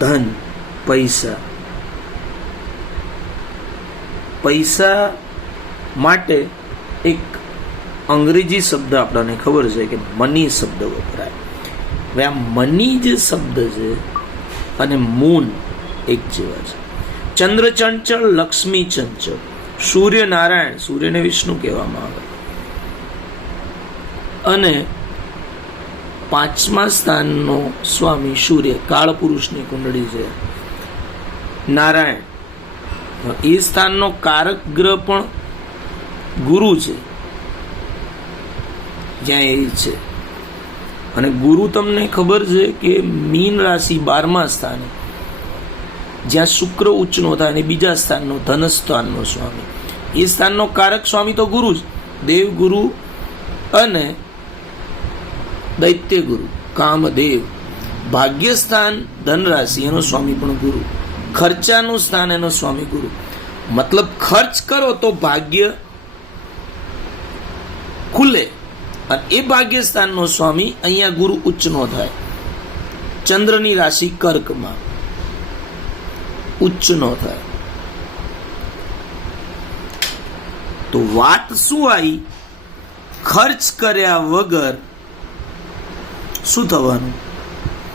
ધન પૈસા પૈસા માટે એક અંગ્રેજી શબ્દ આપણને ખબર છે કે મની શબ્દ વપરાય. હવે આ મની જે શબ્દ છે અને મૂન એક જેવા છે. ચંદ્ર ચંચળ, લક્ષ્મી ચંચળ સૂર્ય નારાયણ સૂર્યને વિષ્ણુ કહેવામાં આવે. અને પાંચમા સ્થાનનો સ્વામી સૂર્ય કાળ પુરુષની કુંડળી છે. નારાયણ, એ સ્થાનનો કારક ગ્રહ પણ ગુરુ છે. જ્યાં એ છે. અને ગુરુ તમને ખબર છે કે મીન રાશિ બારમા સ્થાને, જ્યાં શુક્ર ઉચ્ચનો થાય અને બીજા સ્થાનનો ધનસ્થાનનો સ્વામી. એ સ્થાનનો કારક સ્વામી તો ગુરુ જ. દેવ ગુરુ અને દૈત્ય ગુરુ, કામદેવ. ભાગ્યસ્થાન ધનરાશિ, એનો સ્વામી પણ ગુરુ. ખર્ચાનું સ્થાન, એનો સ્વામી ગુરુ. મતલબ ખર્ચ કરો તો ભાગ્ય ખુલે. અને એ ભાગ્યસ્થાનનો સ્વામી અહીંયા ગુરુ ઉચ્ચનો થાય. ચંદ્રની રાશિ કર્કમાં ઉચ્ચનો થાય. તો વાત શું આવી? ખર્ચ કર્યા વગર શું થવાનું?